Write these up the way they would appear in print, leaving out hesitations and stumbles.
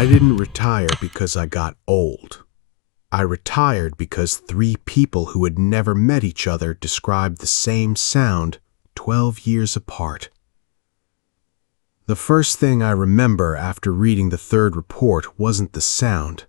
I didn't retire because I got old. I retired because 3 people who had never met each other described the same sound 12 years apart. The first thing I remember after reading the 3rd report wasn't the sound.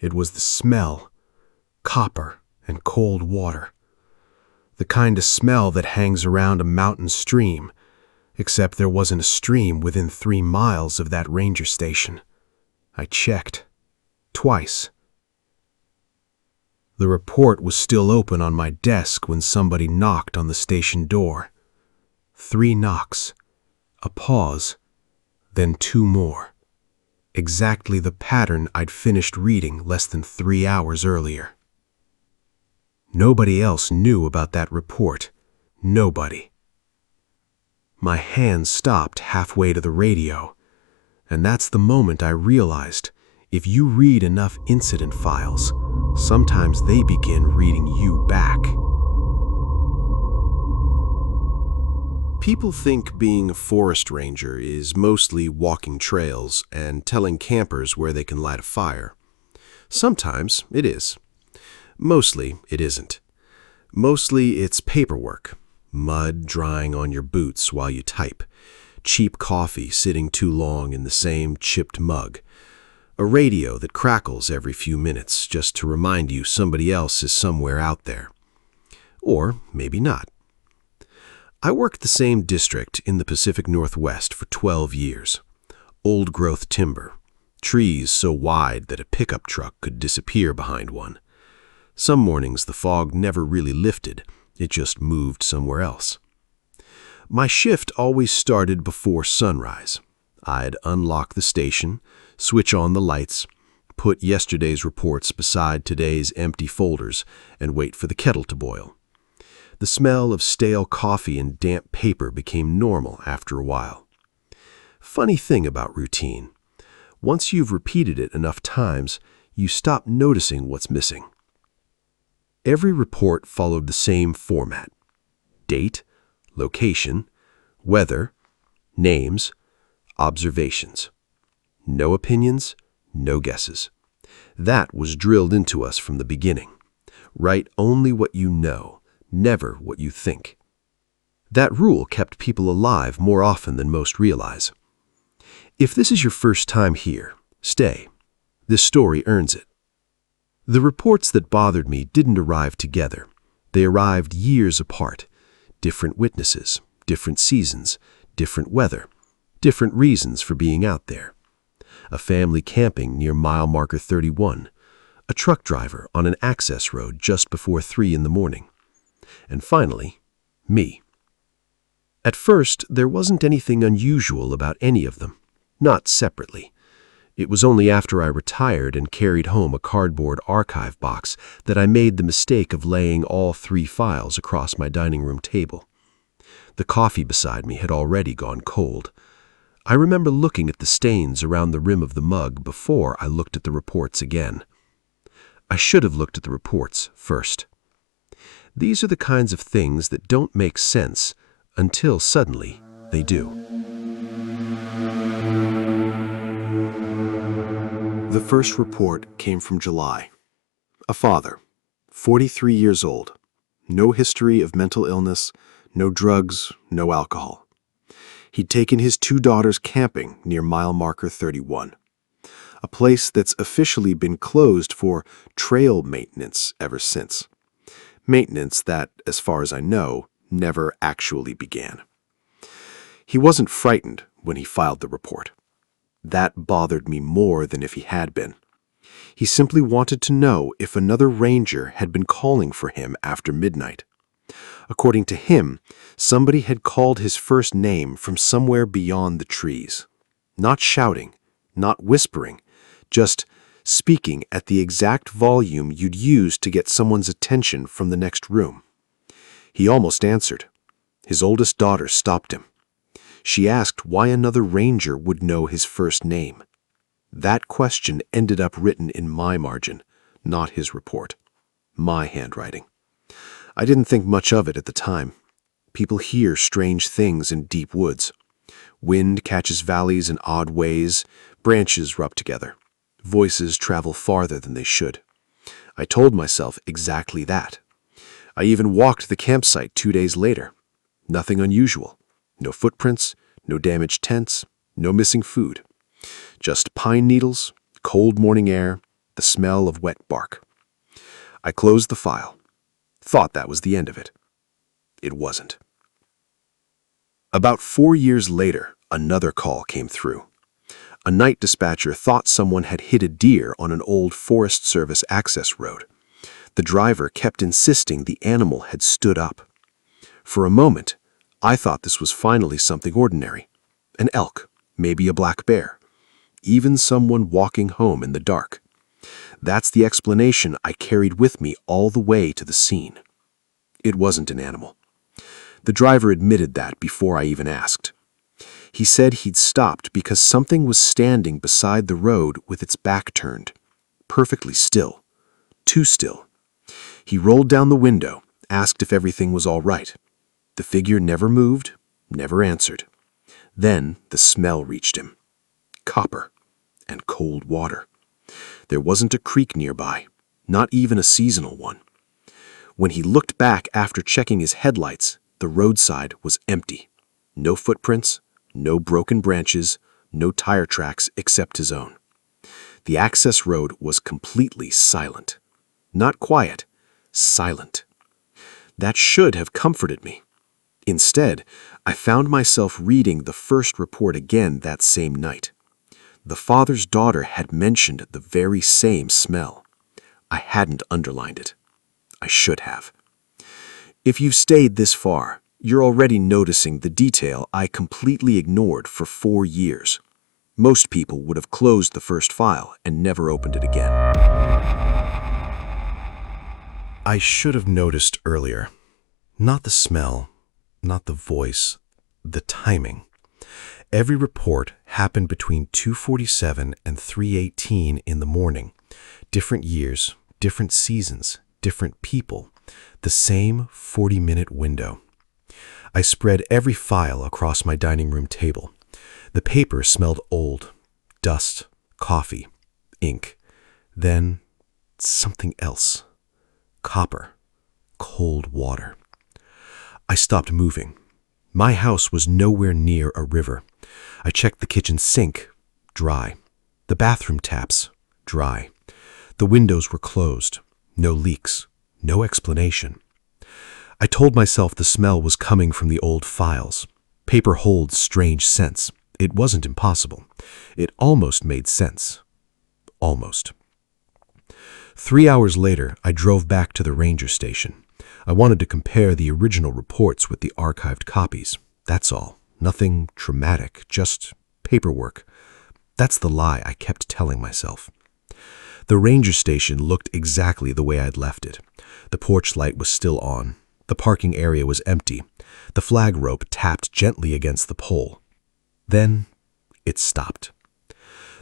It was the smell, copper and cold water. The kind of smell that hangs around a mountain stream, except there wasn't a stream within 3 miles of that ranger station. I checked. Twice. The report was still open on my desk when somebody knocked on the station door. 3 knocks, a pause, then 2 more. Exactly the pattern I'd finished reading less than 3 hours earlier. Nobody else knew about that report. Nobody. My hand stopped halfway to the radio, and that's the moment I realized if you read enough incident files, sometimes they begin reading you back. People think being a forest ranger is mostly walking trails and telling campers where they can light a fire. Sometimes it is. Mostly it isn't. Mostly it's paperwork, mud drying on your boots while you type, cheap coffee sitting too long in the same chipped mug, a radio that crackles every few minutes just to remind you somebody else is somewhere out there. Or maybe not. I worked the same district in the Pacific Northwest for 12 years. Old-growth timber, trees so wide that a pickup truck could disappear behind one. Some mornings the fog never really lifted, it just moved somewhere else. My shift always started before sunrise. I'd unlock the station, switch on the lights, put yesterday's reports beside today's empty folders, and wait for the kettle to boil. The smell of stale coffee and damp paper became normal after a while. Funny thing about routine. Once you've repeated it enough times, you stop noticing what's missing. Every report followed the same format: date, location, weather, names, observations. No opinions, no guesses. That was drilled into us from the beginning. Write only what you know, never what you think. That rule kept people alive more often than most realize. If this is your first time here, stay. This story earns it. The reports that bothered me didn't arrive together. They arrived years apart. Different witnesses, different seasons, different weather, different reasons for being out there. A family camping near mile marker 31. A truck driver on an access road just before 3 in the morning. And finally, me. At first, there wasn't anything unusual about any of them, not separately. It was only after I retired and carried home a cardboard archive box that I made the mistake of laying all 3 files across my dining room table. The coffee beside me had already gone cold. I remember looking at the stains around the rim of the mug before I looked at the reports again. I should have looked at the reports first. These are the kinds of things that don't make sense until suddenly they do. The first report came from July. A father, 43 years old, no history of mental illness, no drugs, no alcohol. He'd taken his 2 daughters camping near mile marker 31, a place that's officially been closed for trail maintenance ever since. Maintenance that, as far as I know, never actually began. He wasn't frightened when he filed the report. That bothered me more than if he had been. He simply wanted to know if another ranger had been calling for him after midnight. According to him, somebody had called his first name from somewhere beyond the trees. Not shouting, not whispering, just speaking at the exact volume you'd use to get someone's attention from the next room. He almost answered. His oldest daughter stopped him. She asked why another ranger would know his first name. That question ended up written in my margin, not his report. My handwriting. I didn't think much of it at the time. People hear strange things in deep woods. Wind catches valleys in odd ways, branches rub together. Voices travel farther than they should. I told myself exactly that. I even walked the campsite 2 days later. Nothing unusual. No footprints, no damaged tents, no missing food. Just pine needles, cold morning air, the smell of wet bark. I closed the file. Thought that was the end of it. It wasn't. About 4 years later, another call came through. A night dispatcher thought someone had hit a deer on an old Forest Service access road. The driver kept insisting the animal had stood up. For a moment, I thought this was finally something ordinary. An elk, maybe a black bear, even someone walking home in the dark. That's the explanation I carried with me all the way to the scene. It wasn't an animal. The driver admitted that before I even asked. He said he'd stopped because something was standing beside the road with its back turned, perfectly still, too still. He rolled down the window, asked if everything was all right. The figure never moved, never answered. Then the smell reached him. Copper and cold water. There wasn't a creek nearby, not even a seasonal one. When he looked back after checking his headlights, the roadside was empty. No footprints, no broken branches, no tire tracks except his own. The access road was completely silent. Not quiet, silent. That should have comforted me. Instead, I found myself reading the first report again that same night. The father's daughter had mentioned the very same smell. I hadn't underlined it. I should have. If you've stayed this far, you're already noticing the detail I completely ignored for 4 years. Most people would have closed the first file and never opened it again. I should have noticed earlier. Not the smell, not the voice, the timing. Every report happened between 2:47 and 3:18 in the morning. Different years, different seasons, different people. The same 40-minute window. I spread every file across my dining room table. The paper smelled old, dust, coffee, ink. Then something else. Copper, cold water. I stopped moving. My house was nowhere near a river. I checked the kitchen sink, dry. The bathroom taps, dry. The windows were closed. No leaks, no explanation. I told myself the smell was coming from the old files. Paper holds strange scents. It wasn't impossible. It almost made sense. Almost. 3 hours later, I drove back to the ranger station. I wanted to compare the original reports with the archived copies. That's all. Nothing traumatic, just paperwork. That's the lie I kept telling myself. The ranger station looked exactly the way I'd left it. The porch light was still on. The parking area was empty. The flag rope tapped gently against the pole. Then it stopped.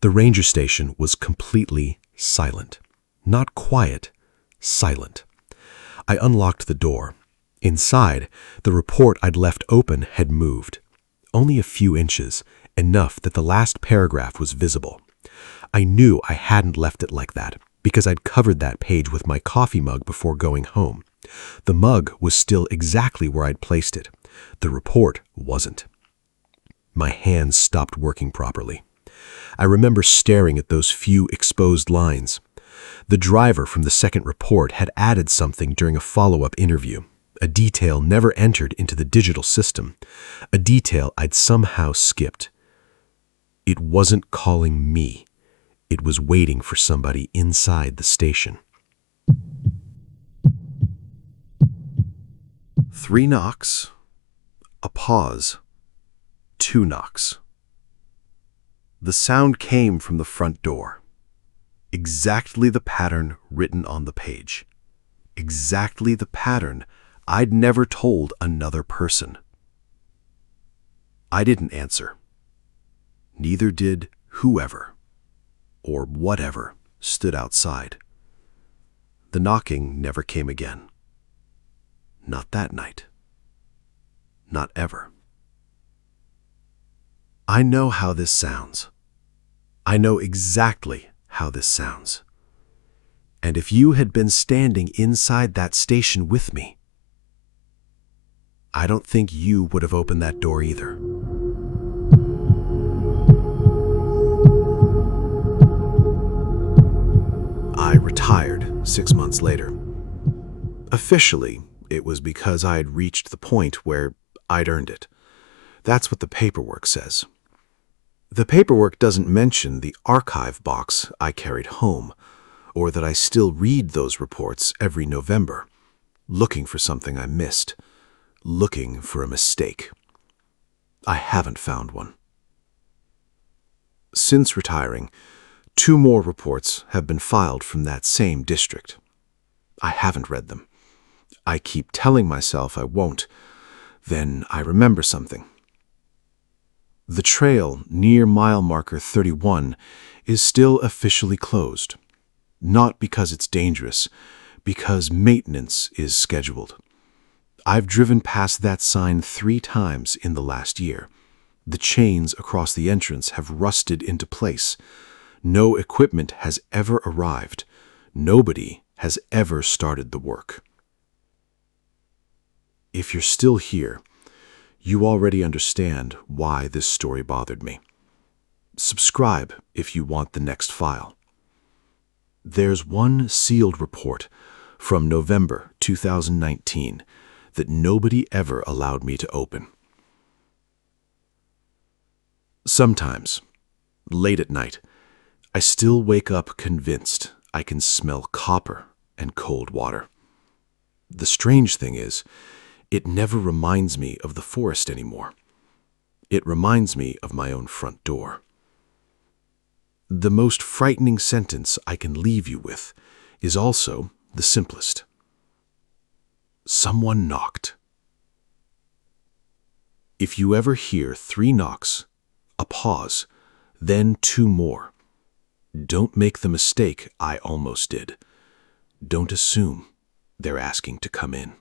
The ranger station was completely silent. Not quiet, silent. I unlocked the door. Inside, the report I'd left open had moved. Only a few inches, enough that the last paragraph was visible. I knew I hadn't left it like that because I'd covered that page with my coffee mug before going home. The mug was still exactly where I'd placed it. The report wasn't. My hands stopped working properly. I remember staring at those few exposed lines. The driver from the second report had added something during a follow-up interview, a detail never entered into the digital system, a detail I'd somehow skipped. It wasn't calling me. It was waiting for somebody inside the station. 3 knocks, a pause, 2 knocks. The sound came from the front door. Exactly the pattern written on the page. Exactly the pattern I'd never told another person. I didn't answer. Neither did whoever, or whatever, stood outside. The knocking never came again. Not that night. Not ever. I know how this sounds. I know exactly how this sounds. And if you had been standing inside that station with me, I don't think you would have opened that door either. I retired 6 months later. Officially, it was because I had reached the point where I'd earned it. That's what the paperwork says. The paperwork doesn't mention the archive box I carried home, or that I still read those reports every November, looking for something I missed, looking for a mistake. I haven't found one. Since retiring, 2 more reports have been filed from that same district. I haven't read them. I keep telling myself I won't. Then I remember something. The trail near mile marker 31 is still officially closed. Not because it's dangerous, because maintenance is scheduled. I've driven past that sign 3 times in the last year. The chains across the entrance have rusted into place. No equipment has ever arrived. Nobody has ever started the work. If you're still here, you already understand why this story bothered me. Subscribe if you want the next file. There's one sealed report from November 2019 that nobody ever allowed me to open. Sometimes, late at night, I still wake up convinced I can smell copper and cold water. The strange thing is, it never reminds me of the forest anymore. It reminds me of my own front door. The most frightening sentence I can leave you with is also the simplest. Someone knocked. If you ever hear 3 knocks, a pause, then 2 more, don't make the mistake I almost did. Don't assume they're asking to come in.